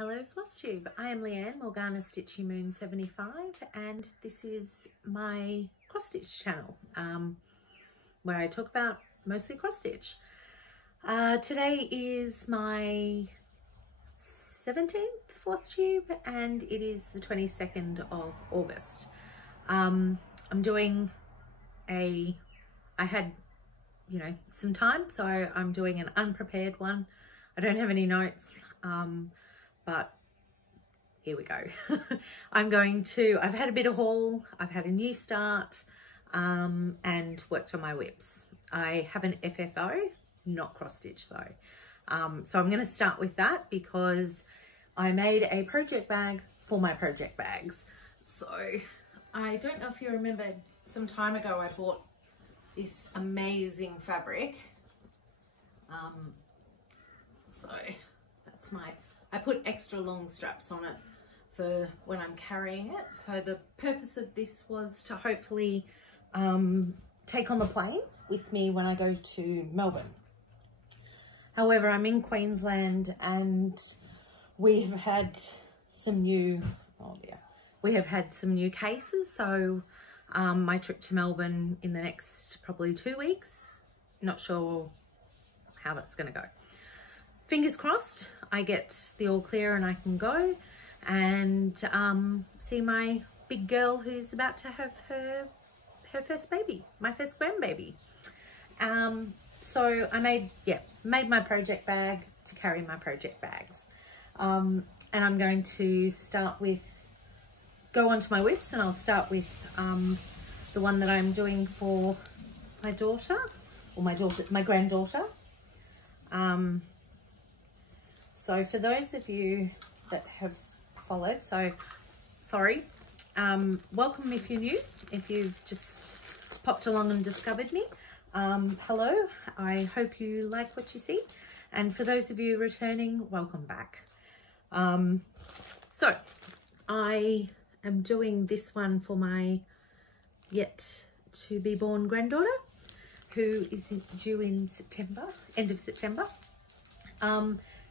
Hello Flosstube, I am Leanne Morgana Stitchy Moon 75 and this is my cross stitch channel where I talk about mostly cross stitch. Today is my 17th Flosstube and it is the 22nd of August. I'm doing I had some time, so I'm doing an unprepared one. I don't have any notes. But here we go. I've had a bit of haul, I've had a new start, and worked on my whips. I have an FFO, not cross stitch though. So I'm gonna start with that because I made a project bag for my project bags. So I don't know if you remember, some time ago I bought this amazing fabric. So that's I put extra long straps on it for when I'm carrying it. So the purpose of this was to hopefully take on the plane with me when I go to Melbourne. However, I'm in Queensland and we have had some new, cases. So my trip to Melbourne in the next probably 2 weeks, not sure how that's going to go. Fingers crossed I get the all clear and I can go and see my big girl who's about to have her first baby, my first grandbaby. So I made my project bag to carry my project bags. And I'm going to go onto my whips, and I'll start with the one that I'm doing for my daughter, or my granddaughter. So for those of you that have followed, so sorry, welcome if you're new, if you've just popped along and discovered me. Hello, I hope you like what you see. And for those of you returning, welcome back. So I am doing this one for my yet to be born granddaughter, who is due in September, end of September.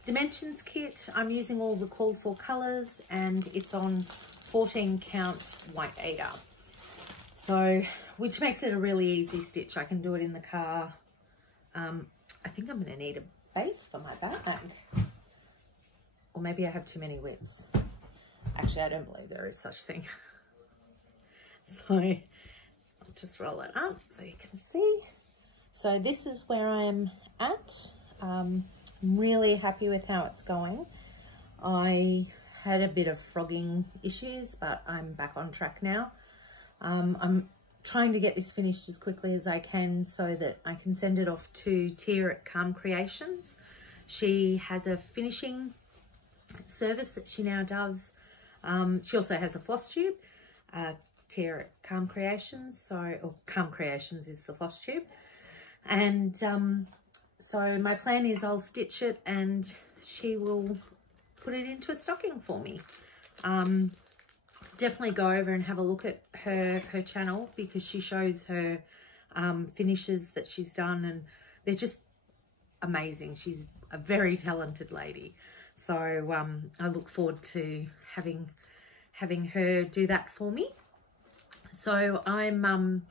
Dimensions kit, I'm using all the called for colours and it's on 14 count white 8er. So, which makes it a really easy stitch. I can do it in the car. I think I'm going to need a base for my bag. Or maybe I have too many whips. Actually, I don't believe there is such thing. So, I'll just roll it up so you can see. So this is where I'm at. I'm really happy with how it's going. I had a bit of frogging issues, but I'm back on track now. I'm trying to get this finished as quickly as I can so that I can send it off to Tia at Calm Creations. She has a finishing service that she now does. She also has a floss tube, Tia at Calm Creations, or Calm Creations is the floss tube. And so my plan is I'll stitch it and she will put it into a stocking for me. Definitely go over and have a look at her channel because she shows her finishes that she's done and they're just amazing. She's a very talented lady. So I look forward to having her do that for me. So I'm,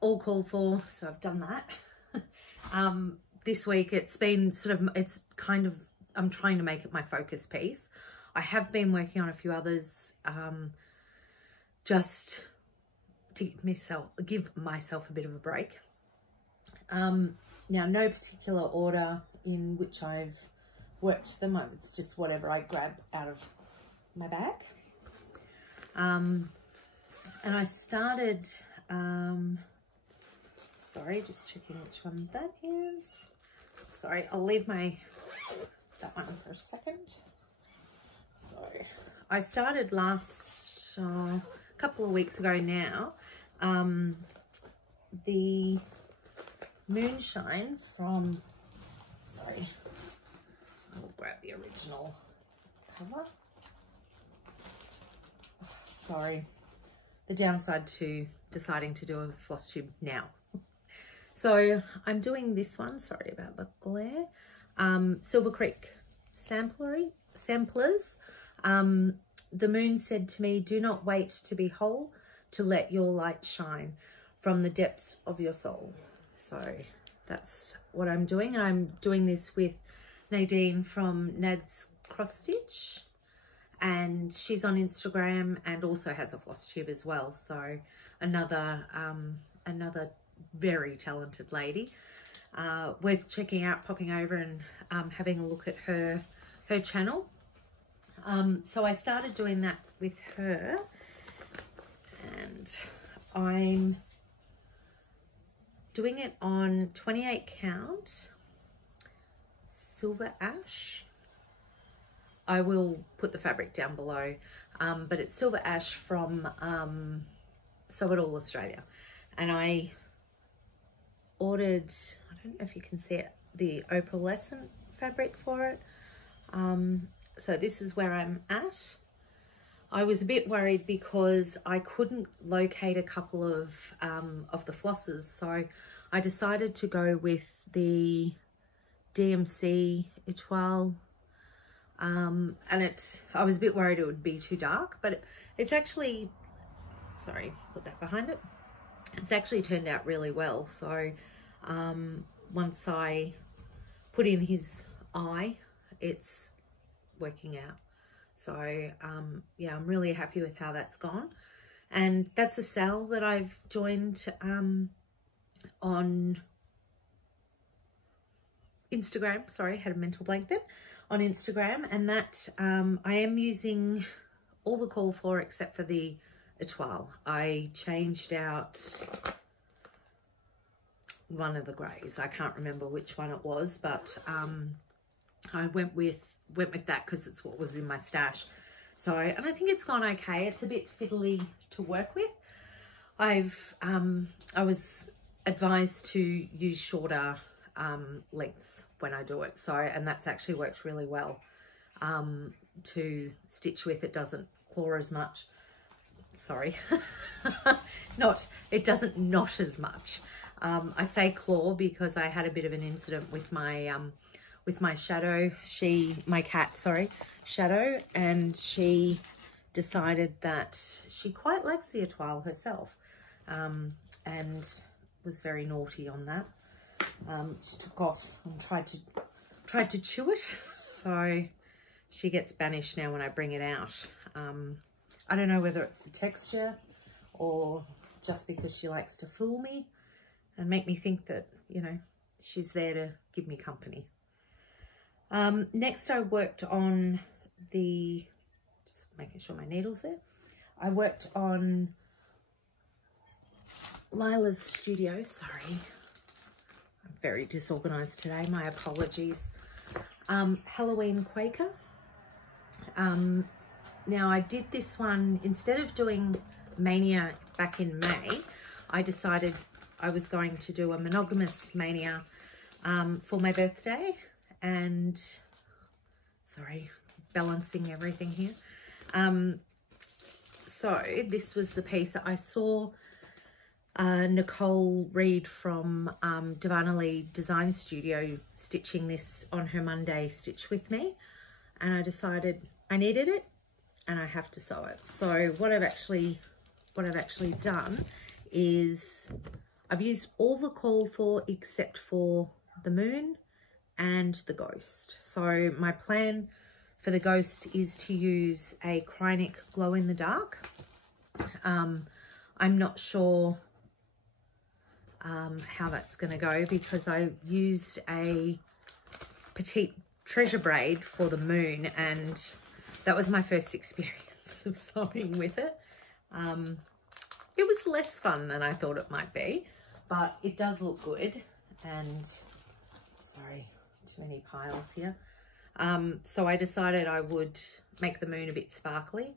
all called for, so I've done that. This week it's been I'm trying to make it my focus piece. I have been working on a few others just to give myself a bit of a break. Now, no particular order in which I've worked them. It's just whatever I grab out of my bag. And I started, sorry, just checking which one that is. Sorry, I'll leave that one for a second. So I started last couple of weeks ago now, the Moonshine from, sorry, I'll grab the original cover. Oh, sorry, the downside to deciding to do a floss tube now. So I'm doing this one, sorry about the glare, Silver Creek samplery, samplers. The moon said to me, do not wait to be whole, to let your light shine from the depths of your soul. So that's what I'm doing. I'm doing this with Nadine from Nad's Cross Stitch, and she's on Instagram and also has a floss tube as well. So another very talented lady. Worth checking out, popping over and having a look at her channel. So I started doing that with her, and I'm doing it on 28 count silver ash. I will put the fabric down below, but it's silver ash from Sew It All Australia, and I ordered, I don't know if you can see it, the opalescent fabric for it. So this is where I'm at. I was a bit worried because I couldn't locate a couple of the flosses, so I decided to go with the DMC Etoile, and I was a bit worried it would be too dark, but it's actually, sorry, put that behind it. It's actually turned out really well. So once I put in his eye, it's working out. So yeah, I'm really happy with how that's gone. And that's a sale that I've joined on Instagram. Sorry, had a mental blank then. On Instagram, and that I am using all the call for except for the Etoile. I changed out one of the greys. I can't remember which one it was, but I went with that because it's what was in my stash. So, and I think it's gone okay. It's a bit fiddly to work with. I was advised to use shorter lengths when I do it. So, and that's actually worked really well to stitch with. It doesn't claw as much. Sorry, it doesn't knot as much. I say claw because I had a bit of an incident with my Shadow, my cat, sorry, Shadow, and she decided that she quite likes the Etoile herself, and was very naughty on that. She took off and tried to chew it, so she gets banished now when I bring it out. I don't know whether it's the texture or just because she likes to fool me and make me think that, you know, she's there to give me company. Next I worked on just making sure my needle's there. I worked on Lila's studio. Sorry, I'm very disorganized today. My apologies. Halloween Quaker. Now I did this one, instead of doing Mania back in May, I decided I was going to do a monogamous Mania for my birthday. And sorry, balancing everything here. So this was the piece that I saw Nicole Reed from Darvanalee Design Studio stitching this on her Monday stitch with me, and I decided I needed it and I have to sew it. So what I've actually done is I've used all the called for except for the moon and the ghost. So my plan for the ghost is to use a Cryonic glow in the dark. I'm not sure how that's going to go because I used a petite treasure braid for the moon, and that was my first experience of sewing with it. It was less fun than I thought it might be, but it does look good. And sorry, too many piles here. So I decided I would make the moon a bit sparkly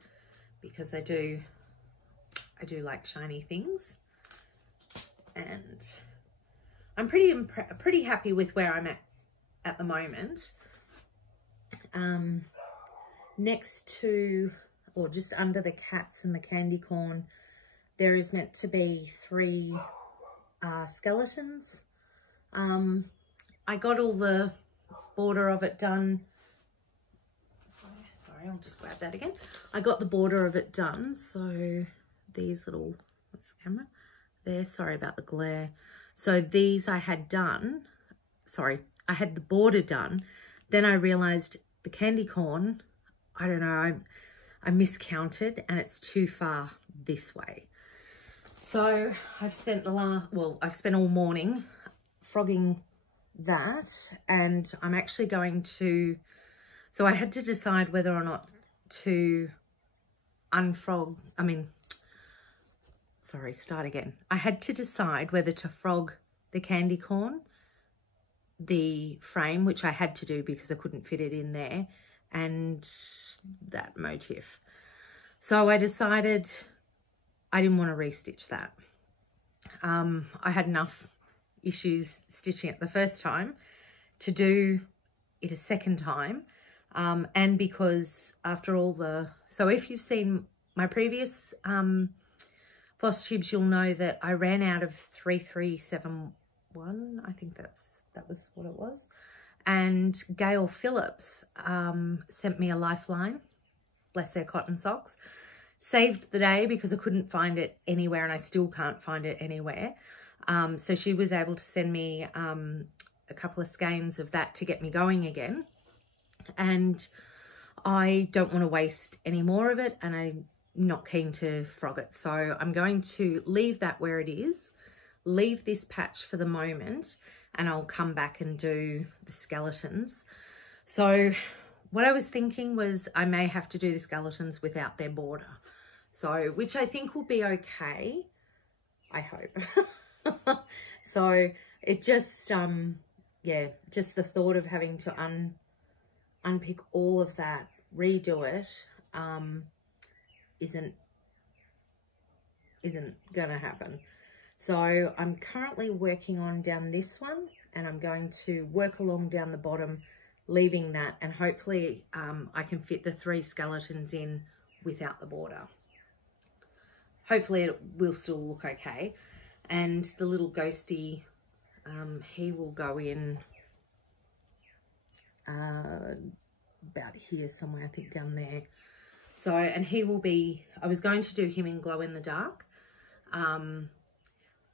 because I do like shiny things, and I'm pretty happy with where I'm at the moment. Next to, or just under the cats and the candy corn, there is meant to be 3 skeletons. I got all the border of it done. Sorry, I'll just grab that again. I got the border of it done. So these little, what's the camera? There, sorry about the glare. So these I had done, sorry, I had the border done. Then I realized the candy corn, I don't know, I miscounted and it's too far this way. So I've spent I've spent all morning frogging that, and I'm actually going to, so I had to decide whether or not to unfrog, start again. I had to decide whether to frog the candy corn, the frame, which I had to do because I couldn't fit it in there, and that motif. So I decided I didn't want to restitch that. I had enough issues stitching it the first time to do it a second time, and because after all so if you've seen my previous floss tubes, you'll know that I ran out of 3371. I think that was what it was. And Gail Phillips sent me a lifeline, bless her cotton socks. Saved the day because I couldn't find it anywhere, and I still can't find it anywhere. So she was able to send me a couple of skeins of that to get me going again. And I don't want to waste any more of it, and I'm not keen to frog it. So I'm going to leave that where it is, leave this patch for the moment, and I'll come back and do the skeletons. So what I was thinking was I may have to do the skeletons without their border. So, which I think will be okay, I hope. So it just, yeah, just the thought of having to unpick all of that, redo it, isn't gonna happen. So I'm currently working on down this one, and I'm going to work along down the bottom, leaving that, and hopefully I can fit the 3 skeletons in without the border. Hopefully it will still look okay. And the little ghosty, he will go in about here somewhere, I think down there. So, and he will be, I was going to do him in glow in the dark,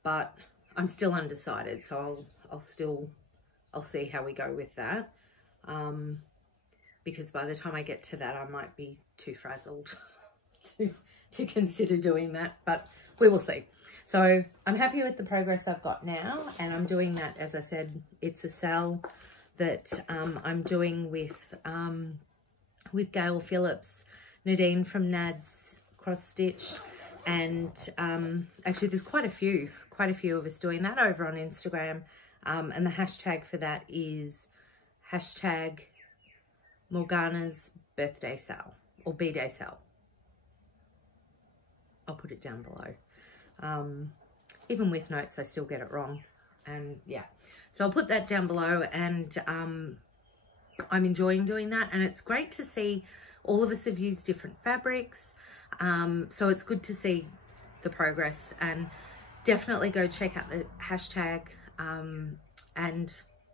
but I'm still undecided. So I'll see how we go with that. Because by the time I get to that, I might be too frazzled to consider doing that, but we will see. So I'm happy with the progress I've got now, and I'm doing that, as I said, it's a sell that I'm doing with Gail Phillips, Nadine from Nad's Cross Stitch, and actually there's quite a few of us doing that over on Instagram, and the hashtag for that is hashtag Morgana's birthday sale or B-day sale. I'll put it down below. Even with notes, I still get it wrong. And yeah, so I'll put that down below, and I'm enjoying doing that. And it's great to see all of us have used different fabrics. So it's good to see the progress, and definitely go check out the hashtag, and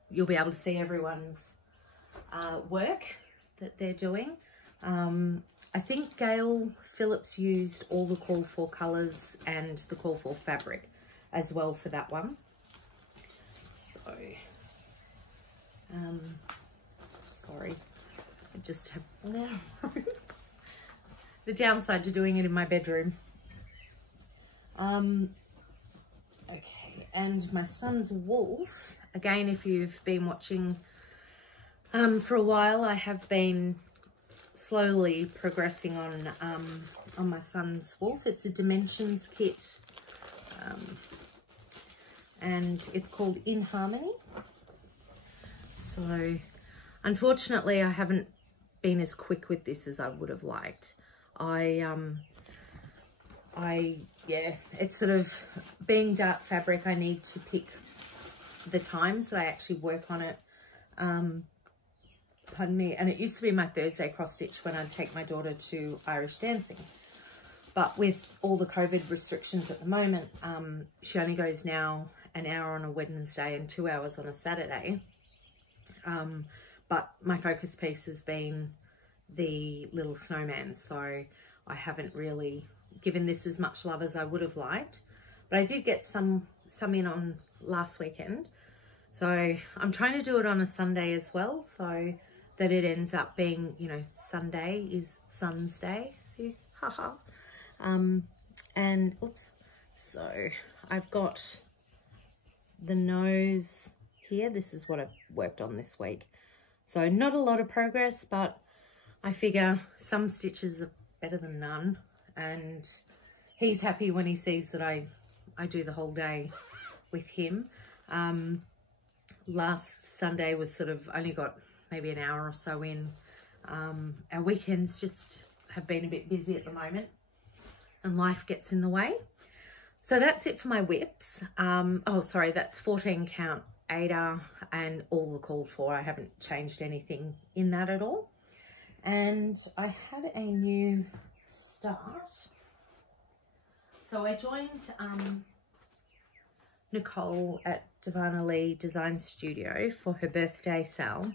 you'll be able to see everyone's work that they're doing. I think Gail Phillips used all the call for colours and the call for fabric as well for that one. So, sorry, I just have the downside to doing it in my bedroom. Okay, and my son's wolf, again, if you've been watching for a while, I have been slowly progressing on my son's wolf. It's a dimensions kit, and it's called In Harmony. So unfortunately I haven't been as quick with this as I would have liked. Yeah, it's sort of being dark fabric, I need to pick the times that I actually work on it. Pardon me, and it used to be my Thursday cross stitch when I'd take my daughter to Irish dancing, but with all the COVID restrictions at the moment, she only goes now an hour on a Wednesday and 2 hours on a Saturday. But my focus piece has been the little snowman, so I haven't really given this as much love as I would have liked, but I did get some in on last weekend, so I'm trying to do it on a Sunday as well, so that it ends up being, you know, Sunday is Sun's Day. See, haha. And oops, so I've got the nose here. This is what I've worked on this week, so not a lot of progress, but I figure some stitches are better than none, and he's happy when he sees that I do the whole day with him. Last Sunday was sort of only got maybe an hour or so in. Our weekends just have been a bit busy at the moment and life gets in the way. So that's it for my whips. Oh, sorry, that's 14 count Ada and all the called for. I haven't changed anything in that at all. And I had a new start. So I joined Nicole at Darvanalee Design Studio for her birthday sale.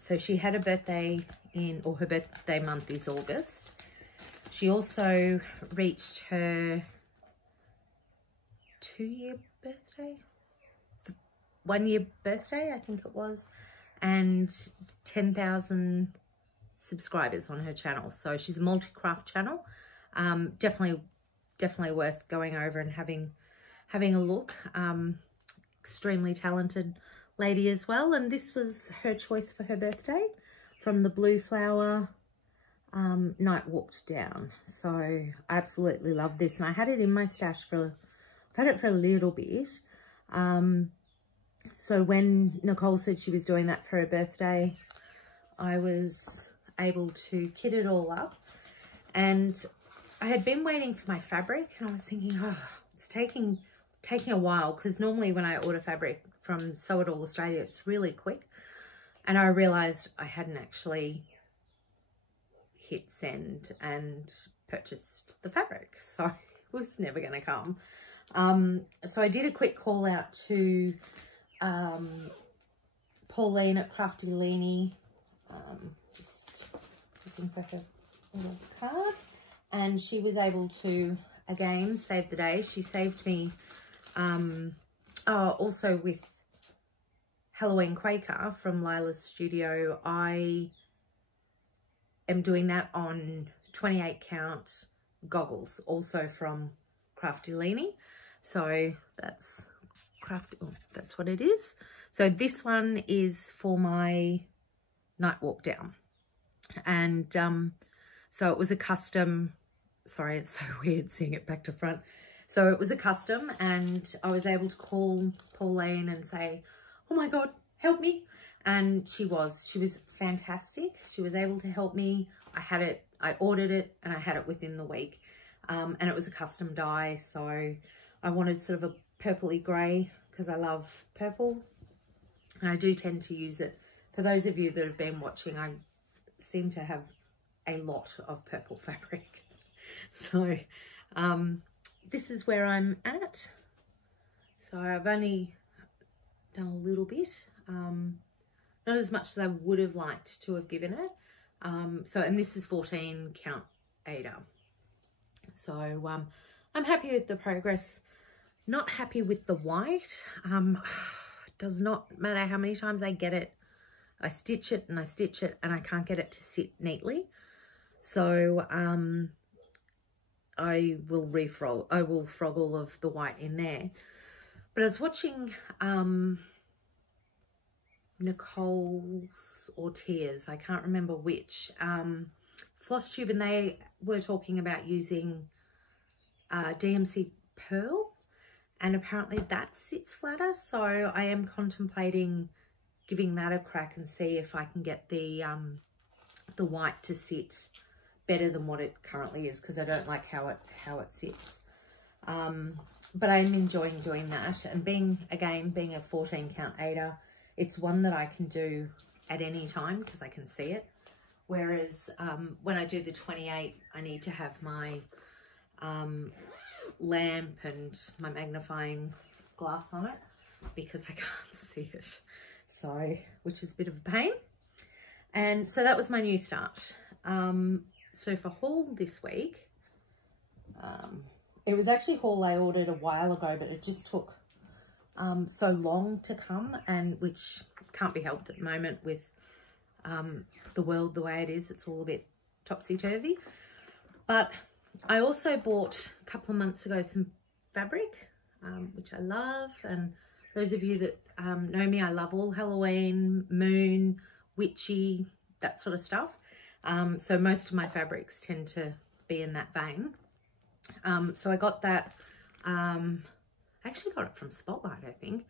So she had a birthday or her birthday month is August. She also reached her 2-year birthday, 1-year birthday, I think it was, and 10,000 subscribers on her channel. So she's a multi-craft channel. Definitely worth going over and having a look. Extremely talented lady as well, and this was her choice for her birthday from the Blue Flower Night Walked Down. So I absolutely love this, and I had it in my stash I've had it for a little bit. So when Nicole said she was doing that for her birthday, I was able to kit it all up, and I had been waiting for my fabric, and I was thinking, oh, it's taking a while, because normally when I order fabric from Sew It All Australia, it's really quick. And I realised I hadn't actually hit send and purchased the fabric, so it was never going to come. So I did a quick call out to Pauline at CraftyLeeny, just looking for her little card, and she was able to again save the day. She saved me also with Halloween Quaker from Lila's studio. I am doing that on 28 count goggles, also from CraftyLeeny. So that's that's what it is. So this one is for my Night Walk Down, and so it was a custom. Sorry, it's so weird seeing it back to front. So it was a custom, and I was able to call Pauline and say, oh my God, help me. And she was fantastic. She was able to help me. I ordered it, and I had it within the week. And it was a custom dye. So I wanted sort of a purpley grey, because I love purple. And I do tend to use it. For those of you that have been watching, I seem to have a lot of purple fabric. So, this is where I'm at. So I've only done a little bit, not as much as I would have liked to have given it. And this is 14 count Ada. So I'm happy with the progress, not happy with the white. It does not matter how many times I get it. I stitch it and I stitch it, and I can't get it to sit neatly. So I will frog all of the white in there. But I was watching Nicole's or Tia's, I can't remember which, Flosstube, and they were talking about using DMC Pearl, and apparently that sits flatter. So I am contemplating giving that a crack and see if I can get the white to sit better than what it currently is, because I don't like how it sits. But I'm enjoying doing that, and being a 14 count Ada, it's one that I can do at any time because I can see it. Whereas when I do the 28, I need to have my lamp and my magnifying glass on it because I can't see it. So, which is a bit of a pain. And so that was my new start. So for haul this week, it was actually haul I ordered a while ago, but it just took so long to come, and which can't be helped at the moment with the world the way it is. It's all a bit topsy-turvy. But I also bought a couple of months ago some fabric, which I love. And those of you that know me, I love all Halloween, moon, witchy, that sort of stuff. So most of my fabrics tend to be in that vein. So I got that, I actually got it from Spotlight, I think.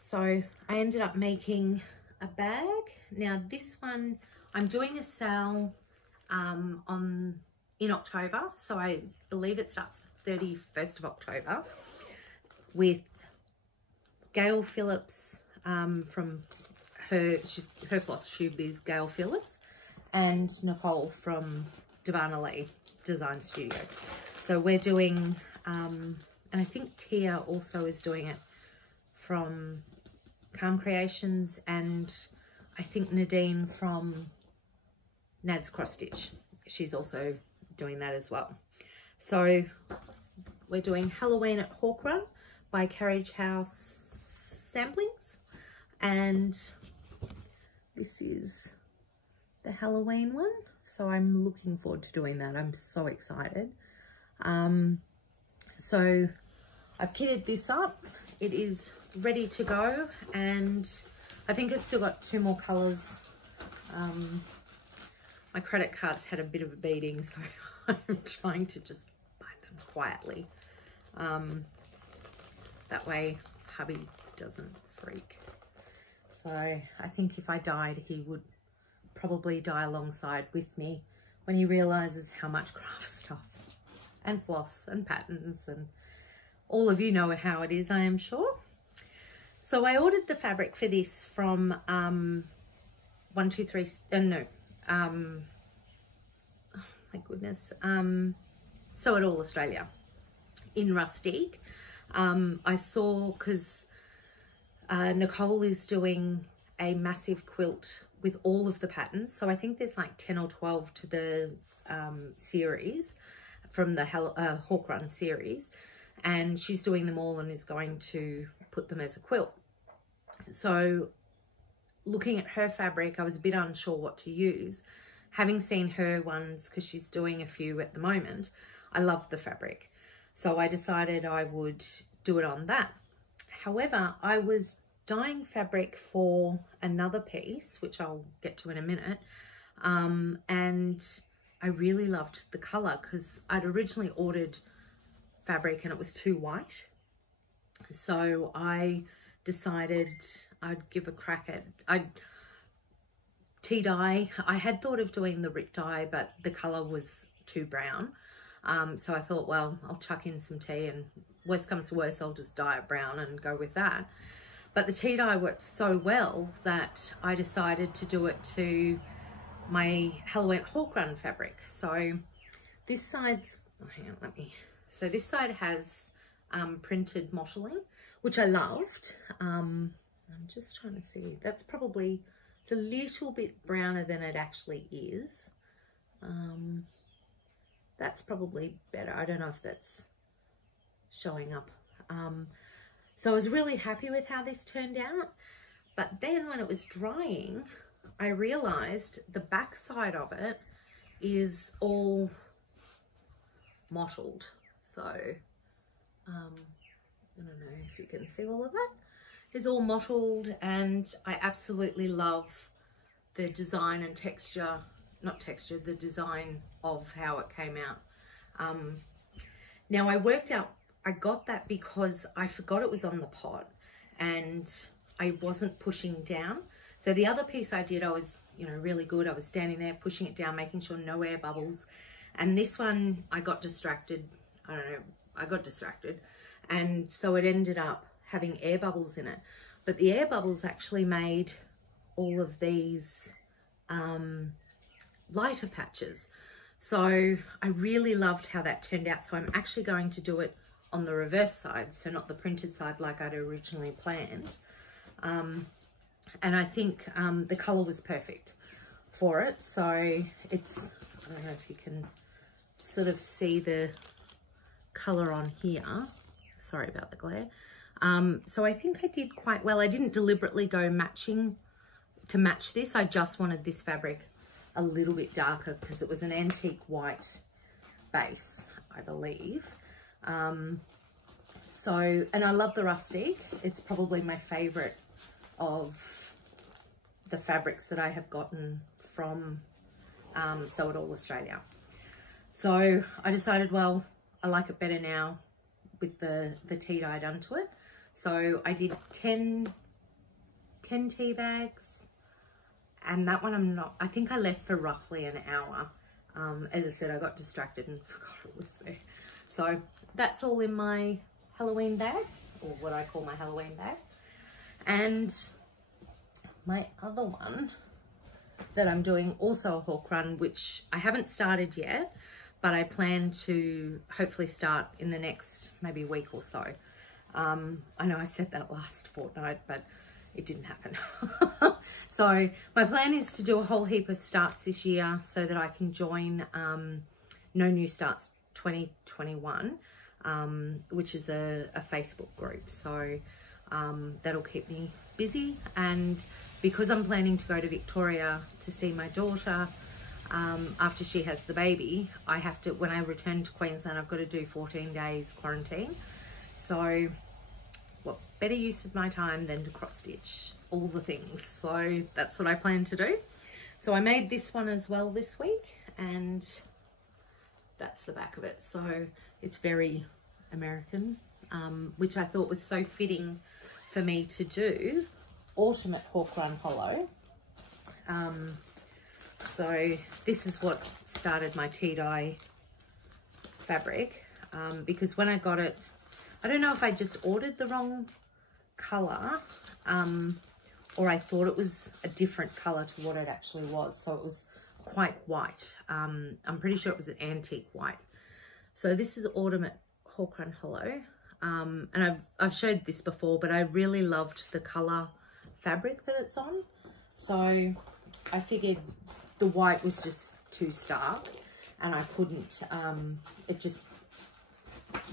So I ended up making a bag. Now this one, I'm doing a sale in October. So I believe it starts the 31st of October with Gail Phillips from her Flosstube is Gail Phillips, and Nicole from Darvanalee Design Studio. So we're doing, and I think Tia also is doing it from Calm Creations, and I think Nadine from Nad's Cross Stitch, she's also doing that as well. So we're doing Halloween at Hawk Run by Carriage House Samplings, and this is the Halloween one. So I'm looking forward to doing that. I'm so excited. So I've kitted this up. It is ready to go, and I think I've still got 2 more colours. My credit cards had a bit of a beating, so I'm trying to just buy them quietly. That way hubby doesn't freak. So I think if I died, he would probably die alongside with me when he realizes how much craft stuff and floss and patterns, and all of you know how it is, I am sure. So I ordered the fabric for this from oh my goodness, Sew It All Australia in Rustique. I saw, because Nicole is doing a massive quilt with all of the patterns. So I think there's like 10 or 12 to the series from the Hawk Run series. And she's doing them all and is going to put them as a quilt. So looking at her fabric, I was a bit unsure what to use. Having seen her ones, because she's doing a few at the moment, I love the fabric. So I decided I would do it on that. However, I was dyeing fabric for another piece, which I'll get to in a minute. And I really loved the colour, because I'd originally ordered fabric and it was too white. So I decided I'd give a crack at tea dye. I had thought of doing the Rip dye, but the colour was too brown. So I thought, well, I'll chuck in some tea, and worst comes to worst, I'll just dye it brown and go with that. But the tea dye worked so well that I decided to do it to my Halloween Hawk Run fabric. So this side's, oh, hang on, so this side has printed mottling, which I loved. I'm just trying to see, that's probably, it's a little bit browner than it actually is. That's probably better. I don't know if that's showing up. So I was really happy with how this turned out. But then when it was drying, I realized the back side of it is all mottled. So, I don't know if you can see all of that. It's all mottled, and I absolutely love the design and texture, not texture, the design of how it came out. Now I worked out, I got that because I forgot it was on the pot and I wasn't pushing down. So the other piece I did, I was, you know, really good. I was standing there pushing it down, making sure no air bubbles. And this one, I got distracted. I don't know, I got distracted. And so it ended up having air bubbles in it. But the air bubbles actually made all of these lighter patches. So I really loved how that turned out. So I'm actually going to do it on the reverse side, so not the printed side like I'd originally planned. and I think the colour was perfect for it. So it's, I don't know if you can sort of see the colour on here. Sorry about the glare. So I think I did quite well. I didn't deliberately go matching to match this. I just wanted this fabric a little bit darker because it was an antique white base, I believe. So, and I love the rustic. It's probably my favourite of the fabrics that I have gotten from Sew It All Australia. So I decided, well, I like it better now with the tea dye done to it. So I did 10 tea bags, and that one I think I left for roughly an hour. As I said, I got distracted and forgot it was there. So that's all in my Halloween bag, or what I call my Halloween bag. And my other one that I'm doing, also a hawk run, which I haven't started yet, but I plan to hopefully start in the next maybe week or so. I know I said that last fortnight, but it didn't happen. So my plan is to do a whole heap of starts this year so that I can join No New Starts 2021, which is a Facebook group. So that'll keep me busy. And because I'm planning to go to Victoria to see my daughter after she has the baby, I have to, when I return to Queensland, I've got to do 14 days quarantine. So what better use of my time than to cross stitch all the things. So that's what I plan to do. So I made this one as well this week, and that's the back of it. So it's very American, which I thought was so fitting for me to do. Ultimate Hawk Run Hollow. So this is what started my tea dye fabric, because when I got it, I don't know if I just ordered the wrong colour, or I thought it was a different colour to what it actually was. So it was quite white. I'm pretty sure it was an antique white. So this is Ultimate Hawk Run Hollow. And I've showed this before, but I really loved the colour fabric that it's on. So I figured the white was just too stark, and I couldn't, it just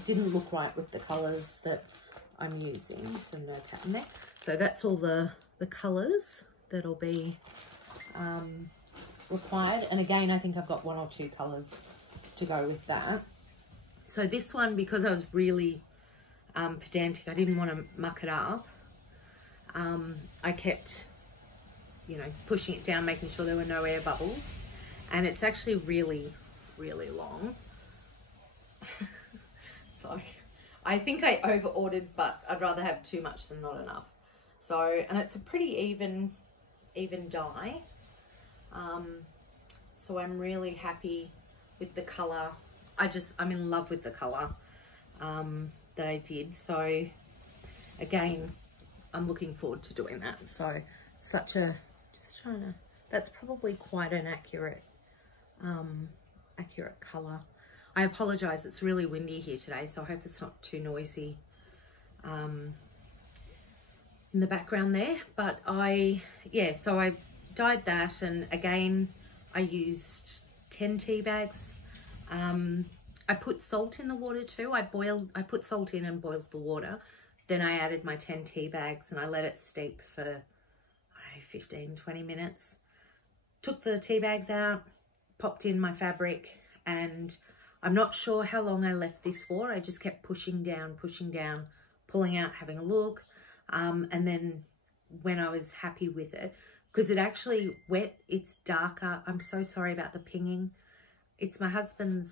didn't look right with the colours that I'm using. So no pattern there. So that's all the colours that'll be required. And again, I think I've got 1 or 2 colours to go with that. So this one, because I was really pedantic, I didn't want to muck it up. I kept, you know, pushing it down, making sure there were no air bubbles. And it's actually really, really long. So I think I over ordered, but I'd rather have too much than not enough. So, and it's a pretty even dye. So I'm really happy with the color. I'm in love with the color that I did. So again, I'm looking forward to doing that. So such a, just trying to, that's probably quite an accurate color. I apologize, it's really windy here today, so I hope it's not too noisy in the background there. But so I dyed that, and again I used 10 tea bags. I put salt in the water too. I put salt in and boiled the water. Then I added my 10 tea bags and I let it steep for, I don't know, 15-20 minutes. Took the tea bags out, popped in my fabric, and I'm not sure how long I left this for. I just kept pushing down, pulling out, having a look. And then when I was happy with it, because it actually wet, it's darker. I'm so sorry about the pinging. It's my husband's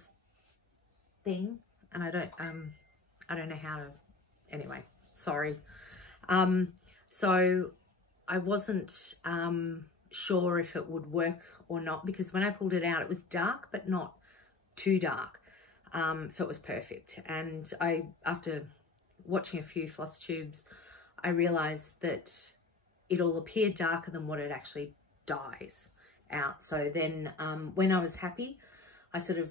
thing, and I don't know how to, anyway, sorry. So I wasn't sure if it would work or not, because when I pulled it out, it was dark, but not too dark. So it was perfect. And after watching a few floss tubes, I realized that it'll appear darker than what it actually dyes out. So then when I was happy, I sort of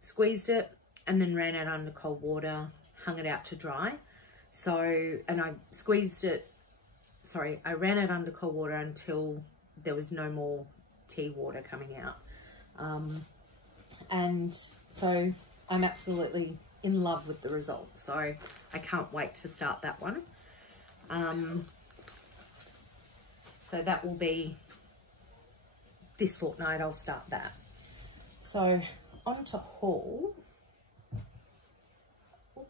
squeezed it and then ran out under cold water, hung it out to dry. So, and I squeezed it sorry, I ran it under cold water until there was no more tea water coming out. And so I'm absolutely in love with the results. So I can't wait to start that one. So that will be this fortnight, I'll start that. So on to haul. Oops,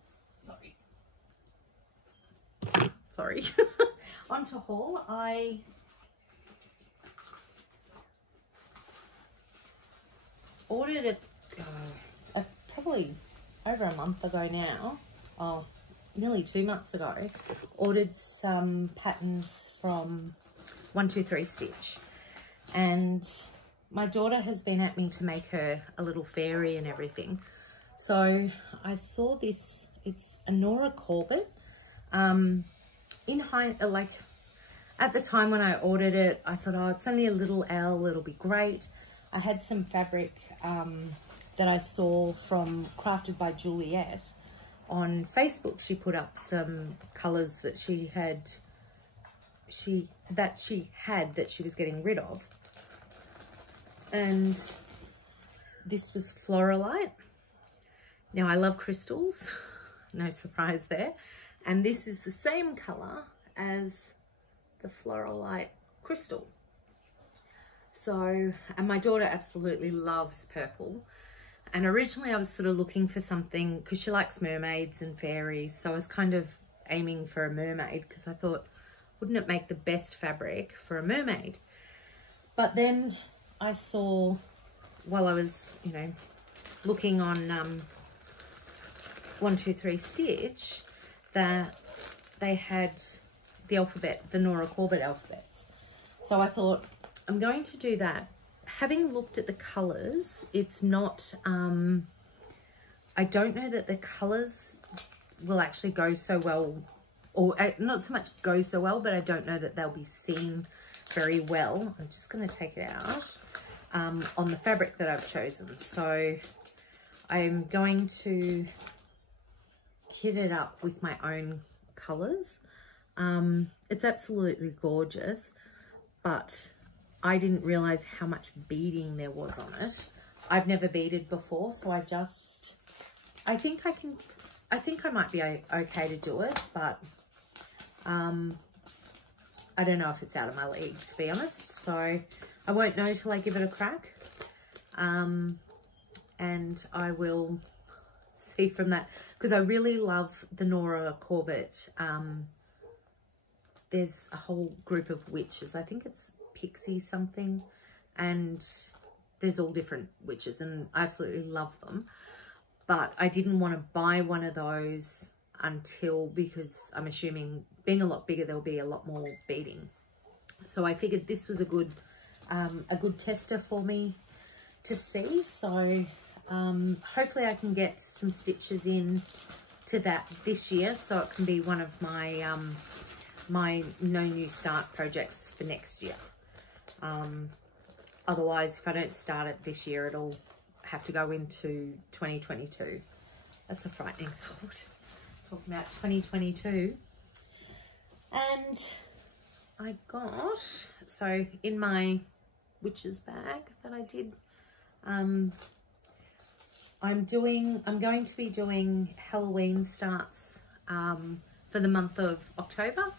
sorry. On to haul, I ordered it probably over a month ago now. Oh, nearly 2 months ago. Ordered some patterns from 123 Stitch, and my daughter has been at me to make her a little fairy and everything. So I saw this, it's a Nora Corbett. Like at the time when I ordered it, I thought, oh, it's only a little L, it'll be great. I had some fabric that I saw from Crafted by Juliette on Facebook. She put up some colours that she was getting rid of, and this was Floralite. Now I love crystals, no surprise there, and this is the same colour as the Floralite crystal. So, and my daughter absolutely loves purple, and originally I was sort of looking for something because she likes mermaids and fairies, so I was kind of aiming for a mermaid because I thought, wouldn't it make the best fabric for a mermaid? But then I saw, while I was, you know, looking on 123 Stitch, that they had the alphabet, the Nora Corbett alphabets. So I thought, I'm going to do that. Having looked at the colours, it's not, I don't know that the colours will actually go so well, or not so much go so well, but I don't know that they'll be seen very well. I'm just going to take it out on the fabric that I've chosen. So I'm going to kit it up with my own colours. It's absolutely gorgeous, but I didn't realise how much beading there was on it. I've never beaded before, so I think I might be okay to do it, but I don't know if it's out of my league, to be honest. So I won't know till I give it a crack. And I will see from that, because I really love the Nora Corbett. There's a whole group of witches. I think it's Pixie something, and there's all different witches, and I absolutely love them. But I didn't want to buy one of those until, because I'm assuming being a lot bigger, there'll be a lot more beading. So I figured this was a good tester for me to see. So hopefully I can get some stitches in to that this year, so it can be one of my my no new start projects for next year. Otherwise, if I don't start it this year, it'll have to go into 2022. That's a frightening thought, talking about 2022. And I got, so in my witch's bag that I did, I'm going to be doing Halloween starts for the month of October.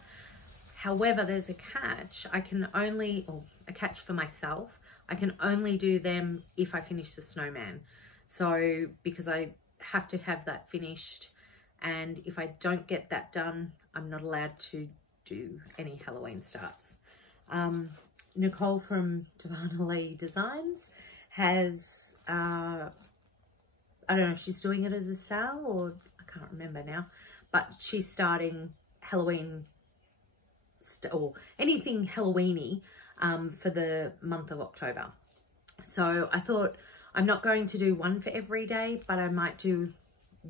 However, there's a catch. I can only, or a catch for myself, I can only do them if I finish the Snowman. So, because I have to have that finished, and if I don't get that done, I'm not allowed to do any Halloween starts. Nicole from Darvanalee Designs has, I don't know if she's doing it as a sale, or I can't remember now, but she's starting Halloween or anything Halloweeny for the month of October. So I thought, I'm not going to do one for every day, but I might do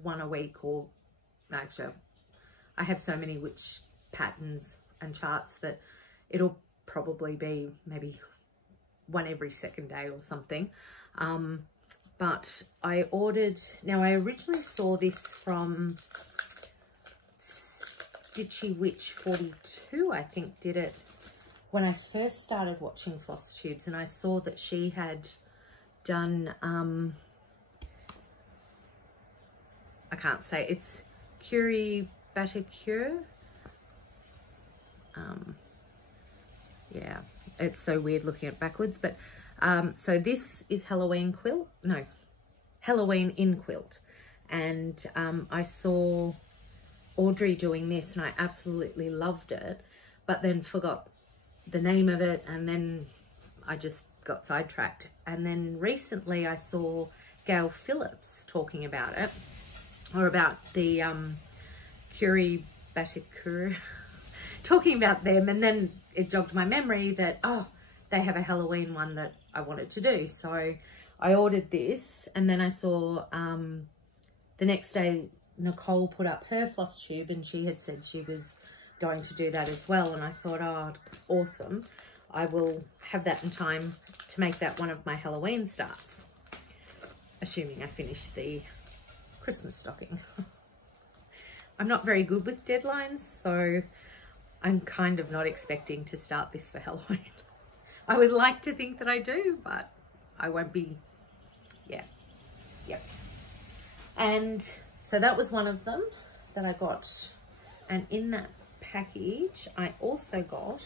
one a week, or actually I have so many witch patterns and charts that it'll probably be maybe one every second day or something. But I ordered, now I originally saw this from Stitchy Witch 42, I think, did it when I first started watching Flosstubes, and I saw that she had done, I can't say, it's Cuore, Batticuore. Yeah, it's so weird looking at it backwards, but so this is Halloween quilt, no, Halloween in quilt, and I saw Audrey doing this and I absolutely loved it, but then forgot the name of it, and then I just got sidetracked. And then recently I saw Gail Phillips talking about it, or about the Cuore, Batticuore, talking about them, and then it jogged my memory that, oh, they have a Halloween one that I wanted to do. So I ordered this, and then I saw the next day Nicole put up her floss tube, and she had said she was going to do that as well, and I thought, oh, awesome. I will have that in time to make that one of my Halloween starts, assuming I finish the Christmas stocking. I'm not very good with deadlines, so I'm kind of not expecting to start this for Halloween. I would like to think that I do, but I won't be, yep. And so that was one of them that I got, and in that package I also got,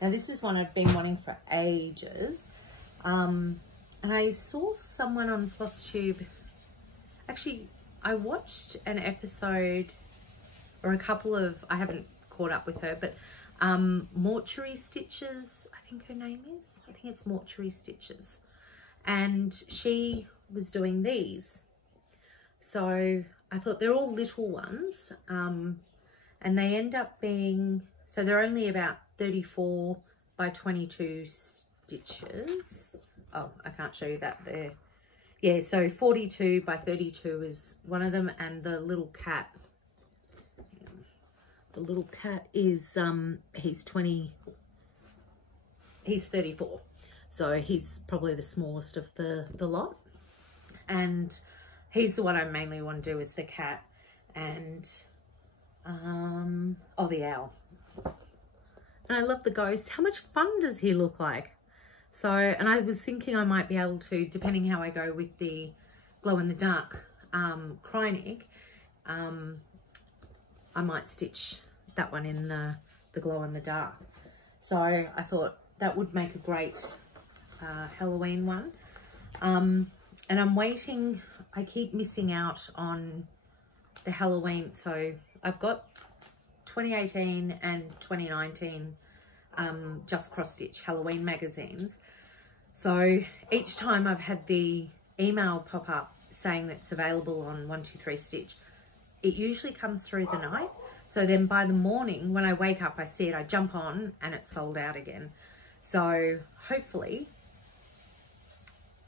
now this is one I've been wanting for ages, and I saw someone on FlossTube, actually I watched an episode or a couple of, I haven't caught up with her, but Mortuary Stitches, I think her name is, I think it's Mortuary Stitches, and she was doing these. So I thought they're all little ones, and they end up being, so they're only about 34 by 22 stitches. Oh, I can't show you that there. Yeah, so 42 by 32 is one of them, and the little cat is, he's 34. So he's probably the smallest of the lot. And he's the one I mainly want to do, is the cat, and oh, the owl. And I love the ghost. How much fun does he look like? So, and I was thinking I might be able to, depending how I go with the glow in the dark Krynig, I might stitch that one in the glow in the dark. So I thought that would make a great Halloween one. And I'm waiting, I keep missing out on the Halloween. So I've got 2018 and 2019 Just Cross Stitch Halloween magazines. So each time I've had the email pop up saying that's available on 123 Stitch, it usually comes through the night. So then by the morning when I wake up, I see it, I jump on and it's sold out again. So hopefully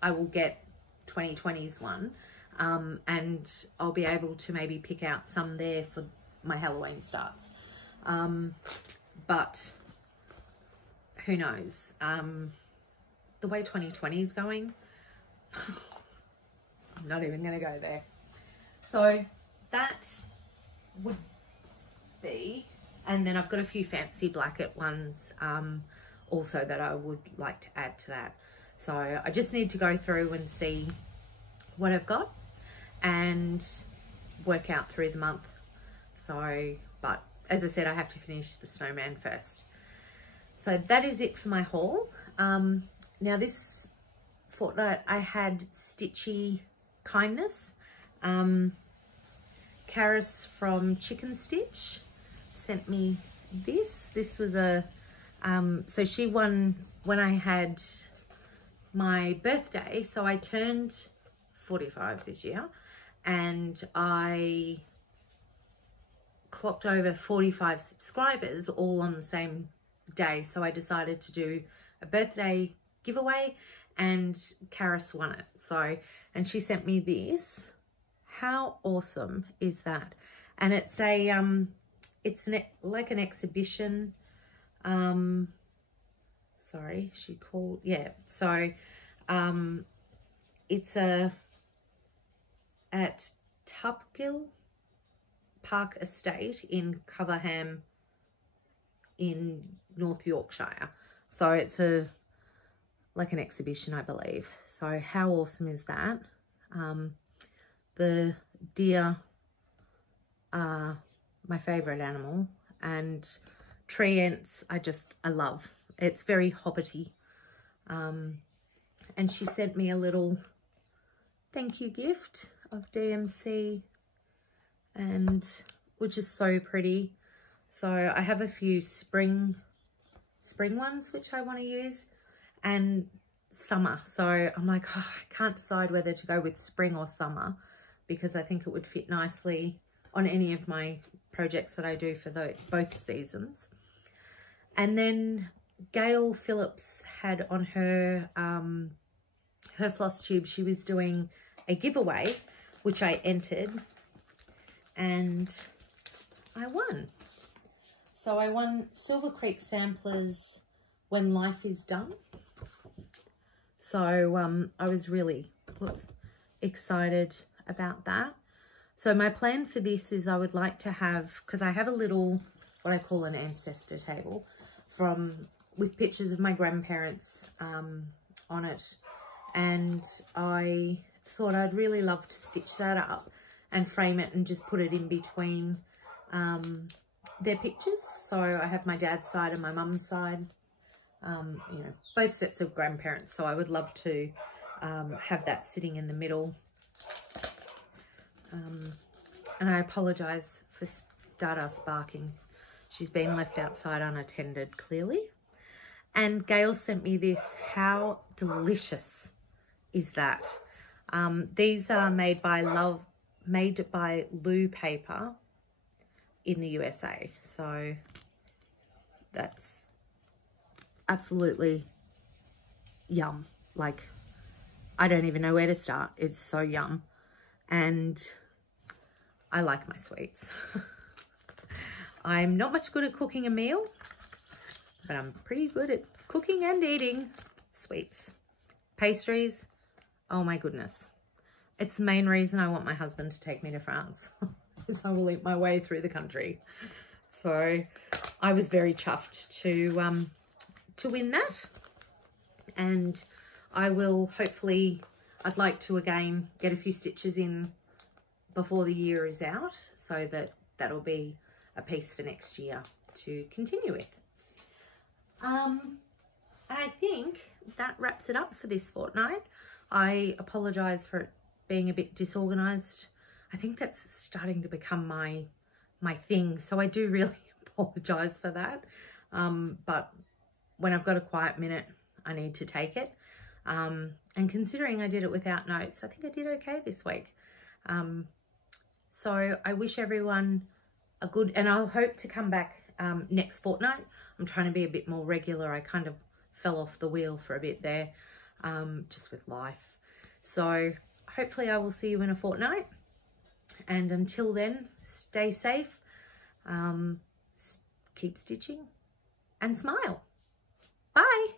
I will get 2020's one, and I'll be able to maybe pick out some there for my Halloween starts. But who knows? The way 2020 is going, I'm not even going to go there. So that would be, and then I've got a few fancy blanket ones also that I would like to add to that. So I just need to go through and see what I've got and work out through the month. So, but as I said, I have to finish the Snowman first. So that is it for my haul. Now this fortnight I had Stitchy Kindness. Karis from Chicken Stitch sent me this. This was a, so she won when I had my birthday. So I turned 45 this year, and I clocked over 45 subscribers all on the same day. So I decided to do a birthday giveaway, and Karis won it. So, and she sent me this. How awesome is that? And it's a, it's like an exhibition. Sorry, she called, yeah. So, it's at Tupgill Park Estate in Coverham in North Yorkshire. So it's like an exhibition, I believe. So how awesome is that? The deer are my favourite animal, and tree ants I love. It's very hobbity. And she sent me a little thank you gift of DMC, and which is so pretty. So I have a few spring ones which I want to use, and summer. So I'm like, oh, I can't decide whether to go with spring or summer, because I think it would fit nicely on any of my projects that I do for both seasons. And then Gail Phillips had on her her floss tube, she was doing a giveaway, which I entered, and I won. So I won Silver Creek Samplers When Life Is Done. So I was really excited about that. So my plan for this is I would like to have, because I have a little, what I call an ancestor table with pictures of my grandparents on it. And I thought I'd really love to stitch that up and frame it and just put it in between their pictures. So I have my dad's side and my mum's side, you know, both sets of grandparents. So I would love to have that sitting in the middle. And I apologise for Stardust barking. She's been left outside unattended, clearly. And Gail sent me this. How delicious is that? These are made by Lou Paper in the USA. So that's absolutely yum. Like, I don't even know where to start. It's so yum. And I like my sweets. I'm not much good at cooking a meal, but I'm pretty good at cooking and eating sweets. Pastries, oh my goodness. It's the main reason I want my husband to take me to France, because I will eat my way through the country. So I was very chuffed to win that. And I will hopefully, I'd like to again get a few stitches in before the year is out, so that'll be a piece for next year to continue with. I think that wraps it up for this fortnight. I apologise for it being a bit disorganised. I think that's starting to become my thing, so I do really apologise for that. But when I've got a quiet minute, I need to take it. And considering I did it without notes, I think I did okay this week. So I wish everyone a good, and I'll hope to come back next fortnight. I'm trying to be a bit more regular. I kind of fell off the wheel for a bit there, just with life. So hopefully I will see you in a fortnight. And until then, stay safe, keep stitching, and smile. Bye.